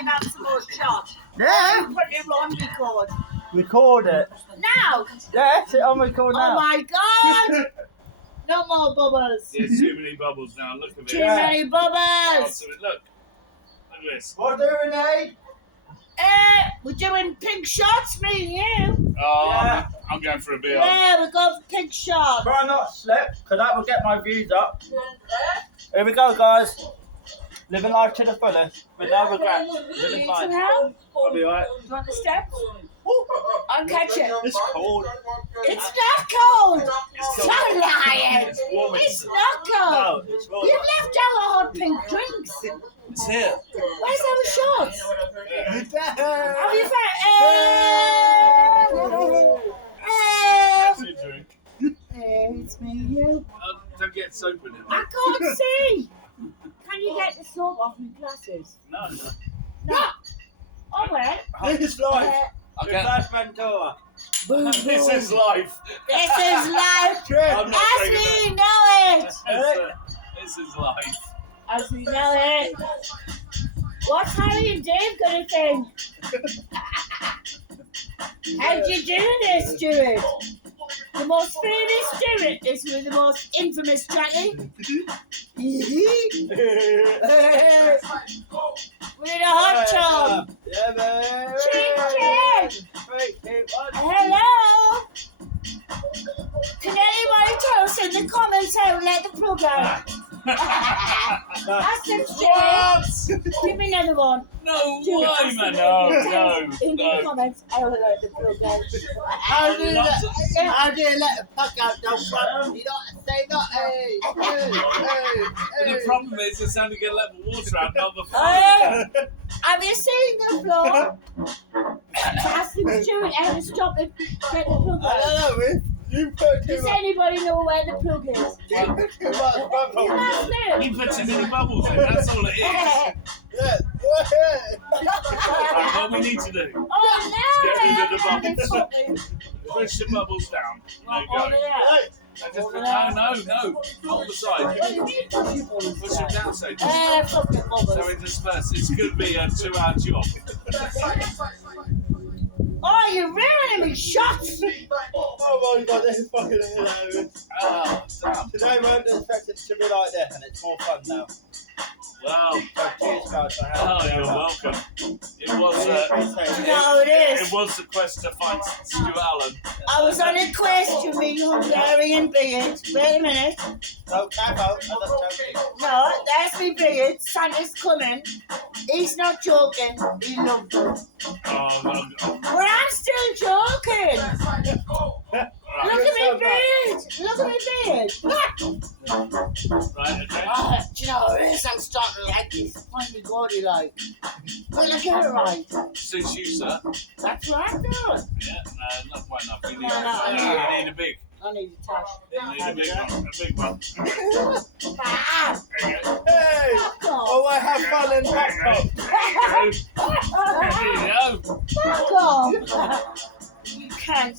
an absolute shot. Yeah. Put it on record. Record it. Now. Yeah, sit on record now. Oh my God. No more bubbles. There's too many bubbles now. Look at Too it. many bubbles. Look. Look at this. What doing, eh? We're doing pink shots, me and you. Oh, Yeah. I'm going for a beer. Yeah, we're going for pink shots. Try not to slip, because that will get my views up. Here we go, guys. Living life to the fullest, with no regrets. Living Need life. some help? I'll be alright. You want the steps? I'll catch it. It's cold. It's not cold. It's Stop cold. lying. It's warm. It's not cold. No, it's warm. You've left out our hot pink drinks. It's here. Where's our shots? Have you found? That's your drink. It's me, you. Don't get soap in it. I can't see. Can you get the soap off my glasses? No. No. Oh well. This is life. Okay. Fuerteventura. This is life. This is life I'm not as saying we that. know it. This is life. As we know it. What's Harry and Dave gonna think? How'd you do this, Stuart? The most famous Stuart is with the most infamous Jackie. With a hot tub. Yeah, man. Chicken. 3, 2, 1. Hello. Can anybody tell us in the comments how to let the plug out? That's the shit. Give me another one. No Stuart, way, ask man. them No, in the no. comments how to let the plug out. How do you let the fuck out no front? You don't say that, hey. But the problem is it's only going to let the water out, not the Oh, fire. yeah. Have you seen the floor? Ask them Stuart how to stop it. Get the plug I out. don't know, Ruth. You put too Does much. anybody know where the plug is? You put too much You bubbles must in. know. You put too many bubbles in, that's all it is. Yeah. Right, what we need to do, Oh no! Get rid of the That's bubbles. something. push the bubbles down. There you Over go. there. Right. No, not the side. What do you mean push your bubbles Push them down, so Fuck the bubbles. so it disperses. It's going to be a 2-hour job. Oh, you're ruining me shots! Oh my god, this is fucking hilarious. Oh, damn. Today we weren't expected to be like this, and it's more fun now. Wow. So cheers, guys, for Oh, having me. you're welcome. It was You know how it is. it was the quest to find Stuart Allan. I was on a quest to meet Hungarian beard. Wait a minute. No, time out. I'm not joking. No, that's me beard. Santa's coming. He's not joking. He loves it. Oh, no. But I'm still joking. Look at me beard. Look at me beard. Right, okay. Do you know what it is? I'm starting to like this funny gaudy like. But look at it right. Suits you, sir. That's what I'm doing. Yeah, no, not quite enough. You need, No, you need a big. I need a touch. You need a big one. A big one. Ah, There you go. Hey! fuck off. Oh, I have fun in There you go. There you go. Fuck off. You can't.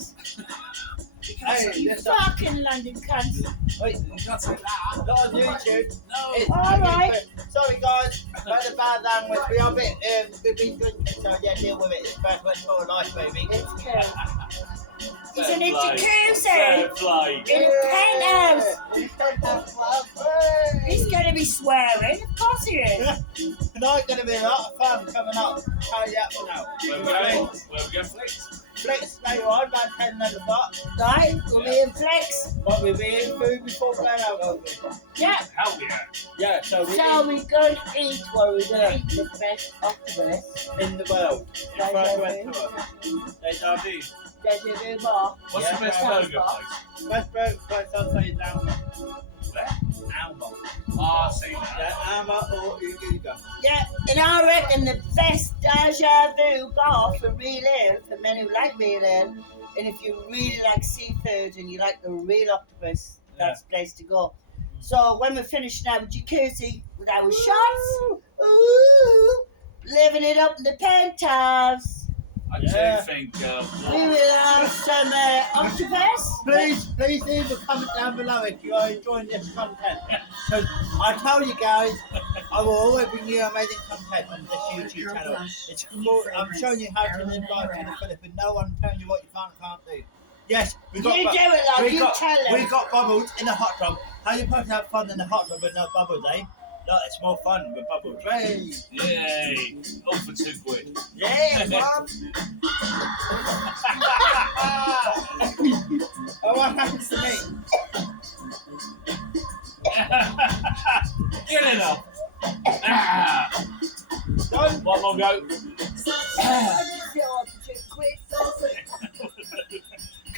Hey, You this fucking London cunt. Wait, You can't say that. not on YouTube. No. It's Alright. Sorry, guys. About the bad language. We are a bit, we've been drinking, so yeah, deal with it. It's bad word for life, baby. It's okay. Isn't it Fair jacuzzi? play. In a penthouse. He's going to be swearing. Of course he is. Tonight's going to be a lot of fun coming up. Tell you that for now. Where we going? Where we going, Flex? Flex later on, about 10, 11 o'clock. Right? We'll be in flex. But we'll be in food before playing alcohol. Yeah. Hell yeah. Yeah, so we So we're going to eat where we're going to eat the best octopus. in the world. Right, First right, restaurant. Deja vu. Deja vu bar. What's Yeah, the best right. burger place? First burger place I'll say is Alma. Where? Alma. Ah, I see that. Yeah, Alma or Uguga. Yeah, and I reckon the best deja vu bar for real ale, for men who like real ale, and if you really like seafood and you like the real octopus, that's the place to go. So when we're finished now with jacuzzi, with our shots, ooh, living it up in the penthouse. I Yeah. do think. We will have some octopus. Please leave a comment down below if you are enjoying this content. Because I tell you guys, I will always bring you amazing content on this YouTube channel. It's cool. I'm showing you how to live life in the Philippines. No one telling you what you can't do. Yes, we got. You do it, love. You tell them. We got bubbles in the hot tub. How you supposed to have fun in the hot tub with no bubbles, eh? No, it's more fun with bubbles. Hey. Yay! All for £2. Yeah, Mom. Oh, what happens to me? Get it up! Ah. Don't. One more go.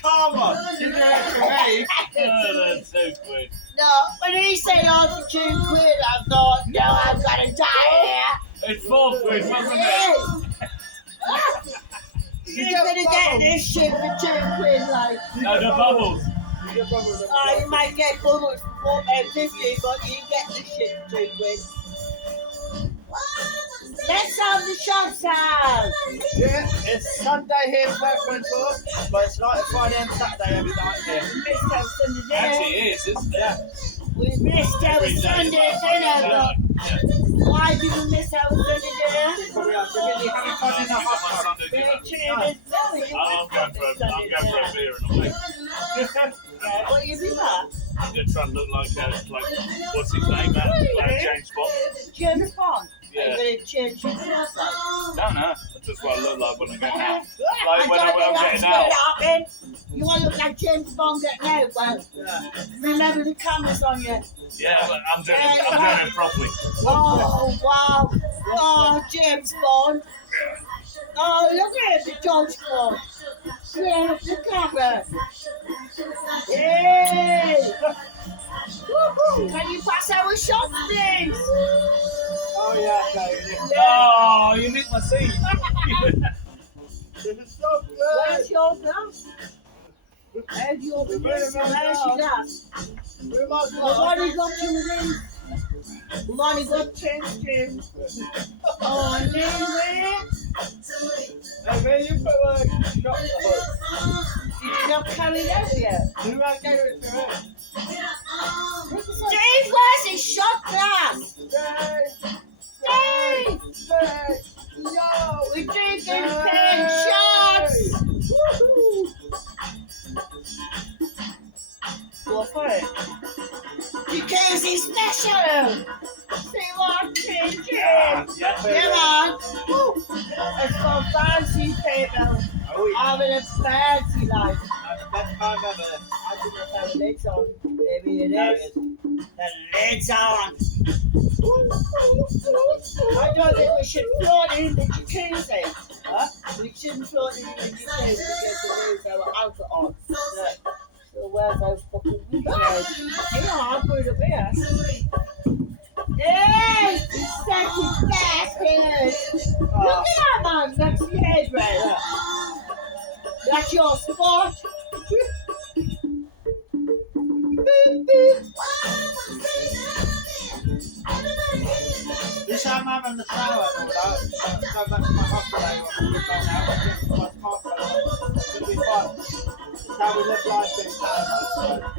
Come on. You do it for me. That's £2. No, when he said after £2, I thought, no, I'm gonna die here. It's £4, wasn't it? Hey. You're gonna get this shit for £2, like. No, the bubbles. You get bubbles. Oh, you might get bubbles for £4.50, but you get this shit for £2. Let's have the shots out. Yeah, it's Sunday here in Penthouse, but it's like Friday and Saturday every night here. Missed out Sunday dinner. Actually, it is, isn't it? Yeah. We missed out Sunday dinner, but Yeah. why did we miss out Sunday dinner? Probably have to really have fun in the hot tub. We're tuning I'm going for a beer in a week. What you be back? I'm going to try and look like what's his name? James Bond. James Bond. Yeah. Are you going to change your clothes? No, that's just what I look like when I get out. I Like when don't I'm think that's getting out. good, Allan. You want to look like James Bond getting out? Well, Yeah. remember the cameras on you. Yeah, but I'm doing it properly. Oh, wow. Oh, James Bond. Oh, look at the George Bond. Yeah, the camera. Yay! Woohoo! Can you pass our shot, please? Oh yeah, David. Oh, you nicked my seat. This is so good. Where's your glass? Where's your glass? Where's your glass? We must We've only got 2 of these. We've only got 10 too. Oh, and anyway, Hey, where you put a shot in the hood? did you not carry it out yet? Who I gave it to him? Steve, where's his shot glass? Steve! Yo! We're drinking 10 shots! Woohoo! Go for it. Jacuzzi special! See what changes? Yeah, Come on! Woo. It's for fancy people. Oh, yeah. Having a fancy life. That's the best time ever. I think that's how the lid's on. Maybe it No, is. The lid's on. I don't think we should float in the jacuzzi. Huh? We shouldn't float in the jacuzzi because we lose our alcohol. So where's those fucking weekends? Hang on, I'll put it up here. Hey! You second bastard! Look at that man, that's the hairdresser. That's your spot. This time I'm in the shower and all that. Go back to my house today. My smartphone. It's going to be fun. It's how we live life in Panama.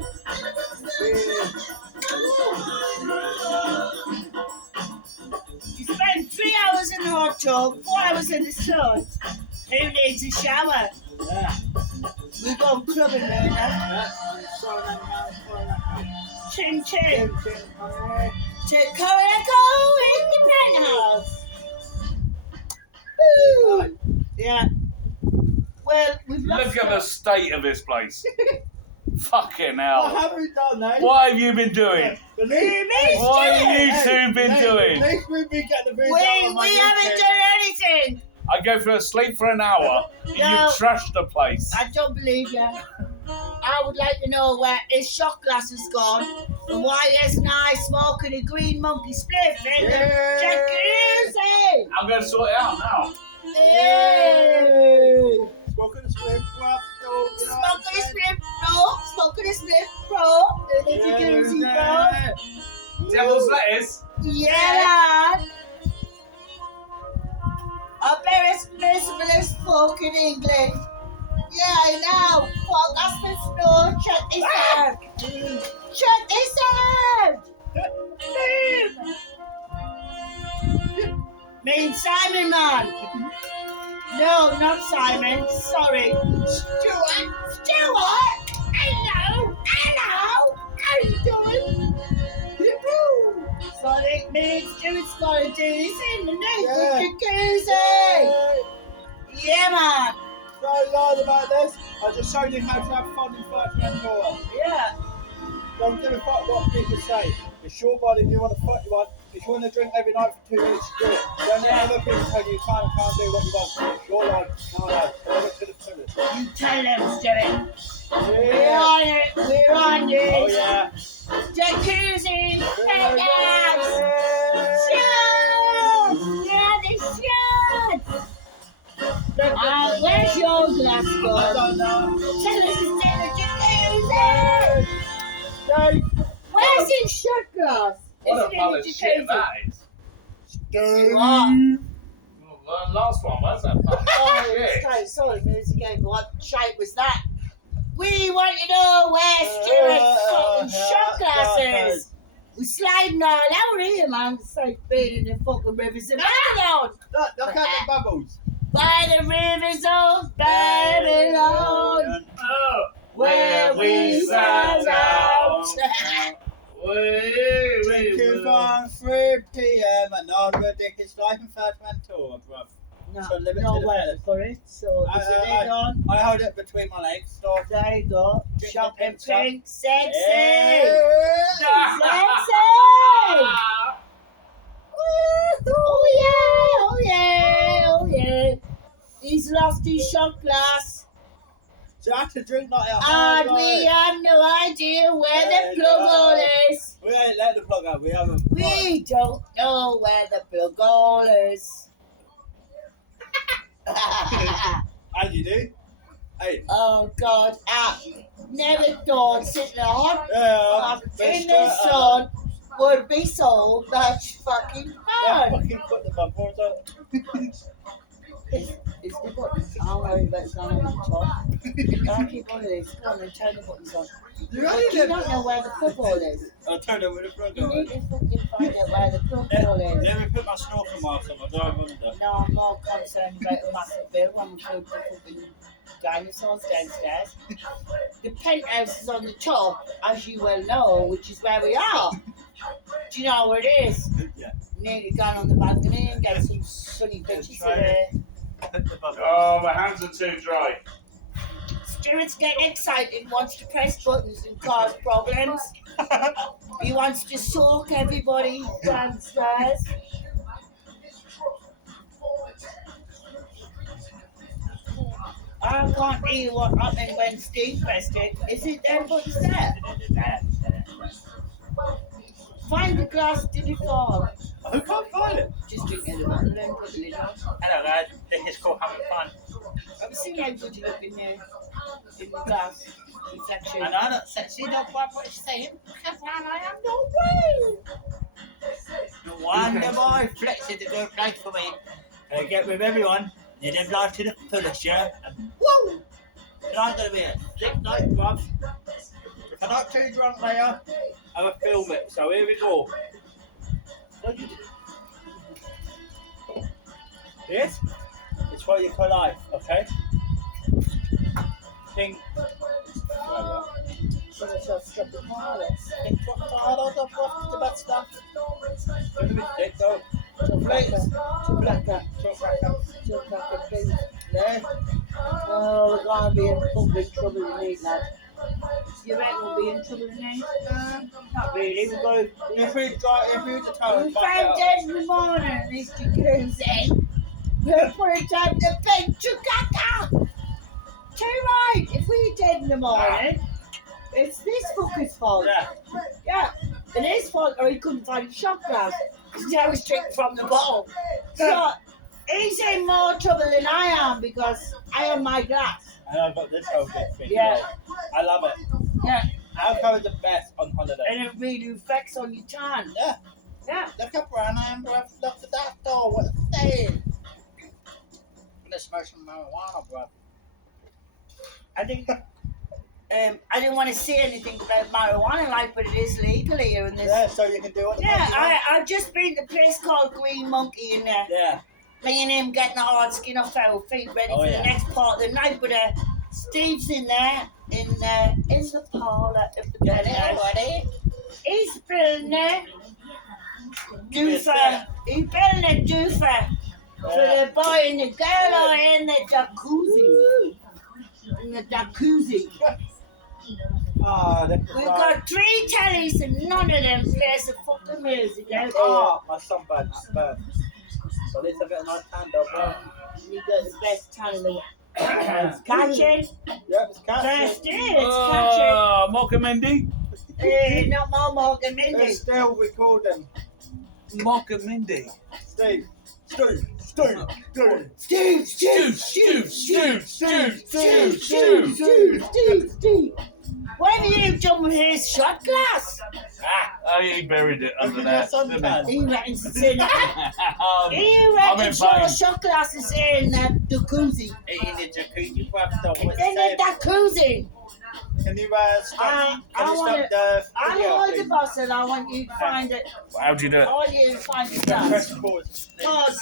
You spend 3 hours in the hot tub, 4 hours in the sun. Who needs a shower? Yeah. We're going clubbing now. Yeah. I'm sorry, man. Ching ching. Ching, ching, honey. To corralejo in the penthouse. Woo! Yeah. Well, we've lost Look at the state of this place. Fucking What hell. have we done, eh? What have you been doing? At least, What have you two been at doing? least we've been getting the videos on my We haven't YouTube. done anything. I go for a sleep for an hour and you No. trash the place. I don't believe you. I would like to know where his shot glass has gone and why isn't I smoking a green monkey spliff in the jacuzzi? I'm going to sort it out now. Hey! Smoking a split, Smoking a spliff, bro. Smoking a spliff, bro. In the jacuzzi, bro. Devil's lettuce. Yeah, lad. A very specialist fucking England. Yeah, I know. Fuck off the snow. Check this out. Check this out. Me and Simon, man. No, not Simon. Sorry. Stuart. Stuart. Hello. Hello. How you doing? So I think me and Stuart's got to do this in the new jacuzzi. Yeah, man. So lied about this. I just showed you how to have fun in Fuerteventura. Yeah. Don't give a fuck what people say. It's your body. If you want to fuck you want. If you want to drink every night for 2 weeks, do it. Don't let other people tell you can't do what you want. It's your life. No. Follow it to the fullest. You tell them, Stuart. Yeah. We're on it. We're on this. Oh yeah. Jacuzzi. Penthouse. Shoot. Yeah, the shoot. Where's your glass I gone? don't know. Tell us to stay in the jacuzzi. Where's his shot glass? What a Is it pile in of the shit jacuzzi? that is. What? Well, the last one was that pile of Oh, shit. it's kind of sorry minutes ago, but what shape was that? We want to know where Stuart's fucking shot glass is. We're sliding all over here, man. It's like being in the fucking rivers of Babylon. Look at the bubbles. By the rivers of Babylon, Oh, where we sat out. Drinking from 3 p.m. and all ridiculous life in Fuerteventura, bruv. No, So live it no to the way fullest. for it. So is it there on? I hold it between my legs. So There you go. Drink Shopping the pink pink, sexy. yeah. Sexy. Oh yeah, oh yeah. He's lost his shot glass. So I have to drink like a And hard we guy. have no idea where the plug hole is. We ain't let the plug out. We haven't. We don't know where the plug hole is. As you do. Hey. Oh God, never thought sitting hot in the Mister, sun would be so much fucking Yeah, fun. fucking put the bumpers up. It's the buttons. I'll worry about it going on the top. I'll keep on this. Come on and turn the buttons on. You You don't know where the plug hole is. I'll turn it with the plug You on. need to fucking find out where the plug hole is. Let me put my snorkel mask on. I'll drive under. No, I'm more concerned about a massive bill when we put the fucking dinosaurs downstairs. The penthouse is on the top, as you well know, which is where we are. Do you know where it is? Yeah. Nearly gone on the balcony and get some sunny pictures of it. Put the bumpers. Oh, my hands are too dry. Stuart's getting excited, wants to press buttons and cause problems. He wants to soak everybody downstairs. I can't hear what happened when Steve pressed it. Is it there buttons there? Find the glass, did it fall? I can't find it. Just drink it and then put the lid on. Hello guys, this is called having fun. Have you seen how good you look in there? In the glass reflection. And I'm not sexy, don't quite what you're saying. I am no way. No wonder boy, Flex is a good place for me. I get with everyone, you live life to the fullest, yeah? And woo! It's gonna be a sick night, bruv. If I'm not too drunk later, I will film it, so here we go. This is for you for life, okay? Think. So I shall stop the wireless. Think what hard on the bad stuff. Gonna be sick though. Chocolate. Please. Yeah. Oh, we're gonna be in public trouble tonight, lad. You reckon we'll be in trouble tonight? Not really. We're going. If we got the tower, We found dead in the morning, Mr. Cruisey. We'll put it down the bench to caca. Too right. If we're dead in the morning, it's this fucker's fault. Yeah. Yeah. And his fault, or he couldn't find a shot glass. Because I was drinking from the bottle. So, he's in more trouble than I am because I have my glass. And I've got this whole bit thing. Yeah. I love it. Yeah. Alcohol is the best on holiday. And it really affects on your tan. Yeah. Yeah. Look how brown I am, bruv. Look at that door. What a thing. Let's smoke some marijuana, bro. I think I didn't want to say anything about marijuana, like, but it is legal here in this. Yeah, so you can do what the Yeah, fuck you want. I've just been to a place called Green Monkey, and Yeah. me and him getting the hard skin off our feet, ready for the next part of the night. But Steve's in there, in the parlour of the Penthouse. He's building a doofer. He's building a doofer for the boy and the girl in the jacuzzi. In the jacuzzi. Oh, We've got 3 tellies and none of them plays the fucking music out there. Oh, my sunburn. So at least I got a nice tan, though, bro. You got the best tan in the world. It's catching. Yep, it's catching. First day, it's catching. Mocha Mindy. Not more Morgan They're Mindy. still recording. Mocha Mindy. Steve. What have you done with his shot glass? He buried it under there. Didn't he? He reckons it's in I'm He reckons in your pain. shot glass is in the jacuzzi. In the jacuzzi, bruv, though. It's in the jacuzzi. Can you stop? I Can you wanna- stop the I'm video, on the please? boss and I want you to find it. How'd you do it? I want you to find it. Press pause. Pause.